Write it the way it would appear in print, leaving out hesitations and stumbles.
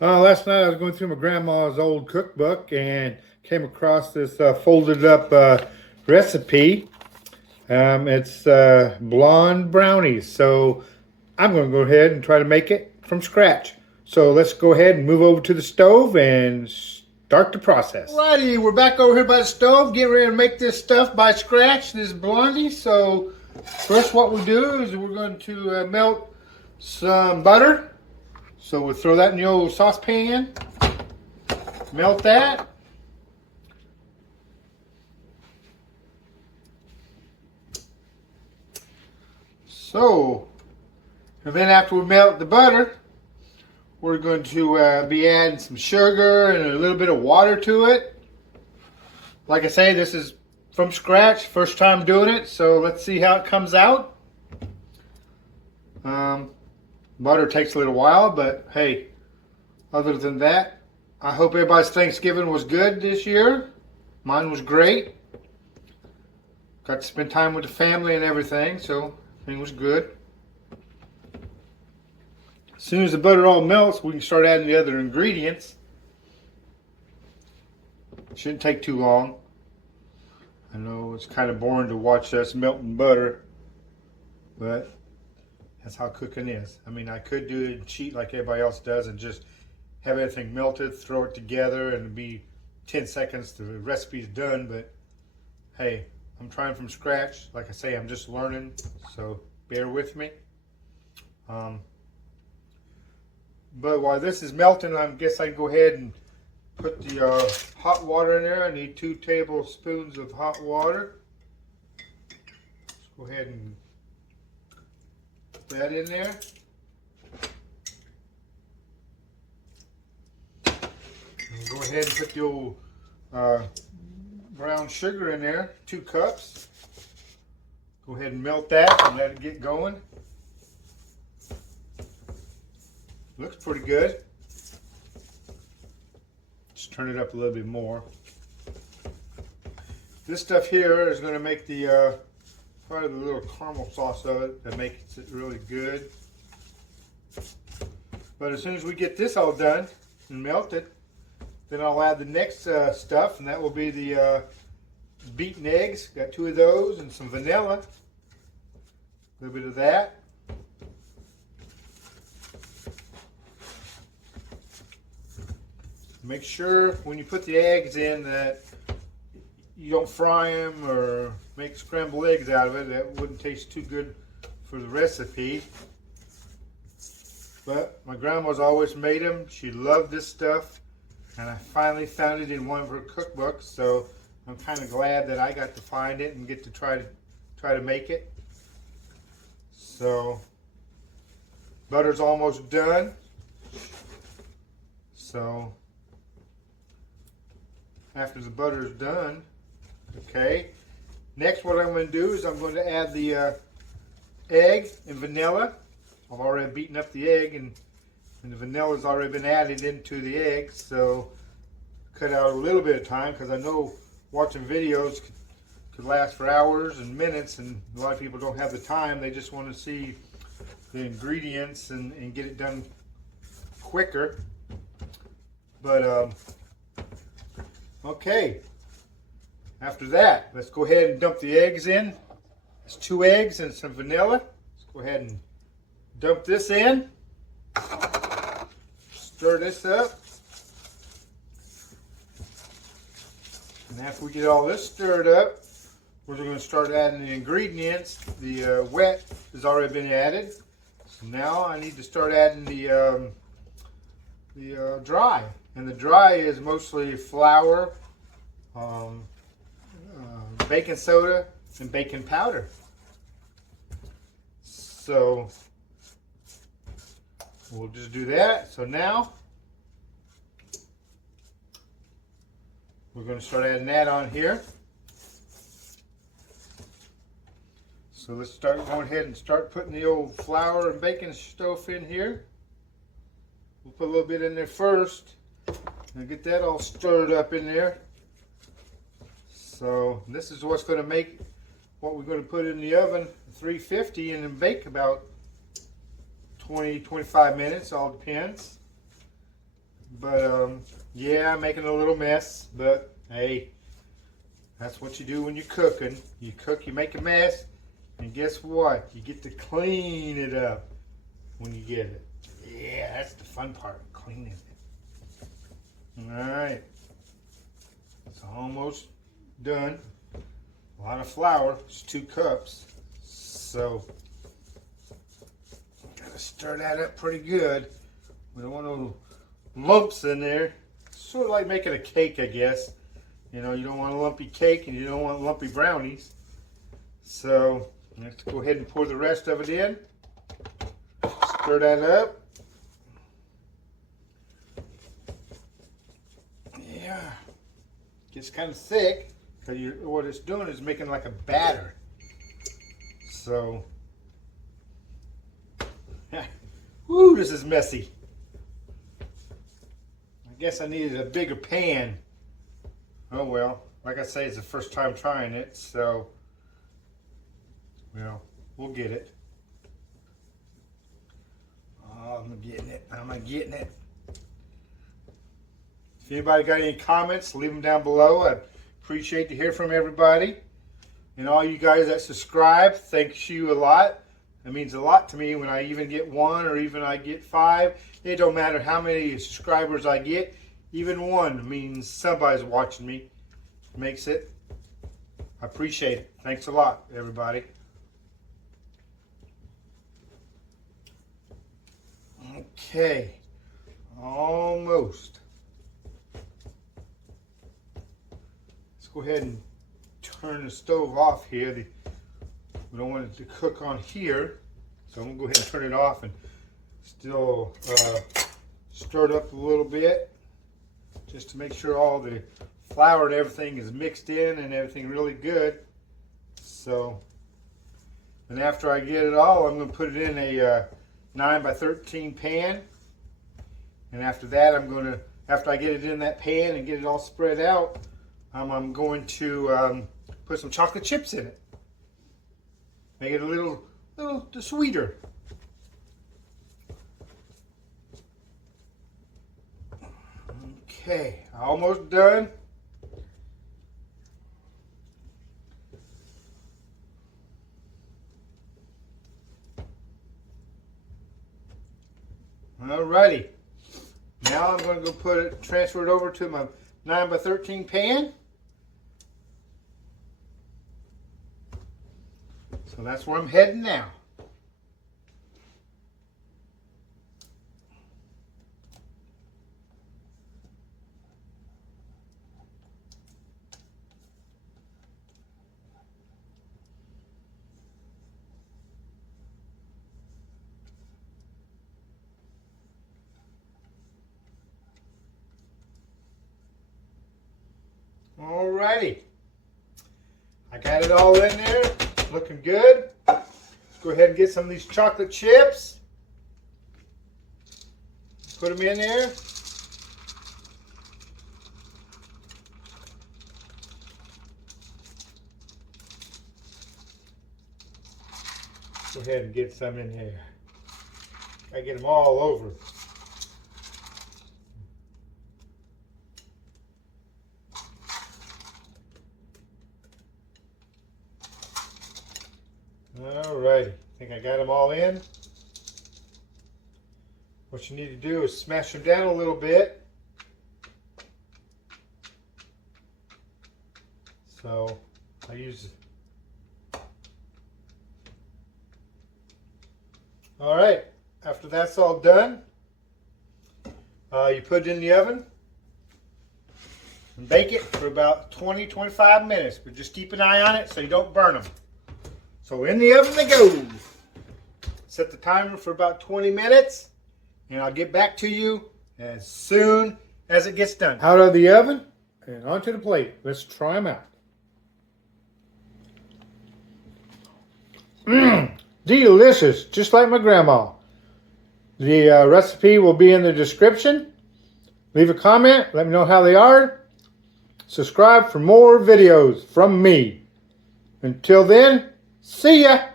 Last night I was going through my grandma's old cookbook and came across this folded up recipe. It's blonde brownies. So I'm going to go ahead and try to make it from scratch. So let's go ahead and move over to the stove and start the process. Alrighty, we're back over here by the stove, getting ready to make this stuff by scratch, this blondie. So first what we do is we're going to melt some butter. So we'll throw that in the old saucepan, melt that. So, and then after we melt the butter, we're going to be adding some sugar and a little bit of water to it. Like I say, this is from scratch, first time doing it, so let's see how it comes out. Butter takes a little while, but hey, other than that, I hope everybody's Thanksgiving was good this year. Mine was great. Got to spend time with the family and everything, so everything was good. As soon as the butter all melts, we can start adding the other ingredients. Shouldn't take too long. I know it's kind of boring to watch us melting butter, but that's how cooking is. I mean, I could do it and cheat like everybody else does and just have everything melted, throw it together, and it'd be 10 seconds, the recipe's done. But hey, I'm trying from scratch. Like I say, I'm just learning, so bear with me. But while this is melting, I guess I can go ahead and put the hot water in there. I need 2 tablespoons of hot water. Let's go ahead and put that in there. And go ahead and put the old brown sugar in there, 2 cups. Go ahead and melt that and let it get going. Looks pretty good. Just turn it up a little bit more. This stuff here is going to make the part of the little caramel sauce of it that makes it really good. But as soon as we get this all done and melted, then I'll add the next stuff, and that will be the beaten eggs. Got 2 of those and some vanilla. A little bit of that. Make sure when you put the eggs in that you don't fry them or make scrambled eggs out of it. That wouldn't taste too good for the recipe. But my grandma's always made them. She loved this stuff, and I finally found it in one of her cookbooks. So I'm kind of glad that I got to find it and get to try to make it. So butter's almost done. So after the butter's done, okay, next what I'm going to do is I'm going to add the egg and vanilla. I've already beaten up the egg, and the vanilla's already been added into the egg, so cut out a little bit of time, because I know watching videos could last for hours and minutes, and a lot of people don't have the time. They just want to see the ingredients and get it done quicker. But okay, after that, let's go ahead and dump the eggs in. It's 2 eggs and some vanilla. Let's go ahead and dump this in. Stir this up. And after we get all this stirred up, we're going to start adding the ingredients. The wet has already been added. So now I need to start adding the dry. And the dry is mostly flour, baking soda, and baking powder. So we'll just do that. So now we're going to start adding that on here. So let's start going ahead and start putting the old flour and baking stuff in here. We'll put a little bit in there first and get that all stirred up in there. So this is what's going to make what we're going to put in the oven, 350, and then bake about 20-25 minutes, all depends. But yeah, I'm making a little mess, but hey, that's what you do when you're cooking. You cook, you make a mess, and guess what? You get to clean it up when you get it. Yeah, that's the fun part, cleaning it. Alright, it's almost done. A lot of flour, it's 2 cups. So, gotta stir that up pretty good. We don't want no lumps in there. Sort of like making a cake, I guess. You know, you don't want a lumpy cake and you don't want lumpy brownies. So, let's go ahead and pour the rest of it in. Stir that up. Yeah. Gets kind of thick because what it's doing is making like a batter. So, whoo, this is messy. I guess I needed a bigger pan. Oh well, like I say, it's the first time trying it, so, well, we'll get it. Oh, I'm getting it. I'm not getting it. If anybody got any comments, leave them down below. I'd appreciate to hear from everybody. And all you guys that subscribe, thanks you a lot. It means a lot to me when I even get 1 or even I get 5. It don't matter how many subscribers I get. Even 1 means somebody's watching me. Makes it. I appreciate it. Thanks a lot, everybody. Okay. Almost. Let's go ahead and turn the stove off here. We don't want it to cook on here, so I'm gonna go ahead and turn it off and still stir it up a little bit just to make sure all the flour and everything is mixed in and everything really good. So, and after I get it all, I'm going to put it in a 9 by 13 pan. And after that, after I get it in that pan and get it all spread out, I'm going to put some chocolate chips in it. Make it a little sweeter. Okay, almost done. Alrighty. Now I'm going to go transfer it over to my 9 by 13 pan. So that's where I'm heading now. Alrighty. I got it all in there. Looking good. Let's go ahead and get some of these chocolate chips. Put them in there. Go ahead and get some in there. I get them all over. Alrighty, I think I got them all in. What you need to do is smash them down a little bit. So I use. Alright, after that's all done, you put it in the oven and bake it for about 20-25 minutes, but just keep an eye on it so you don't burn them. So in the oven they go. Set the timer for about 20 minutes and I'll get back to you as soon as it gets done. Out of the oven and onto the plate. Let's try them out. Delicious, just like my grandma. The recipe will be in the description. Leave a comment, let me know how they are. Subscribe for more videos from me. Until then, see ya!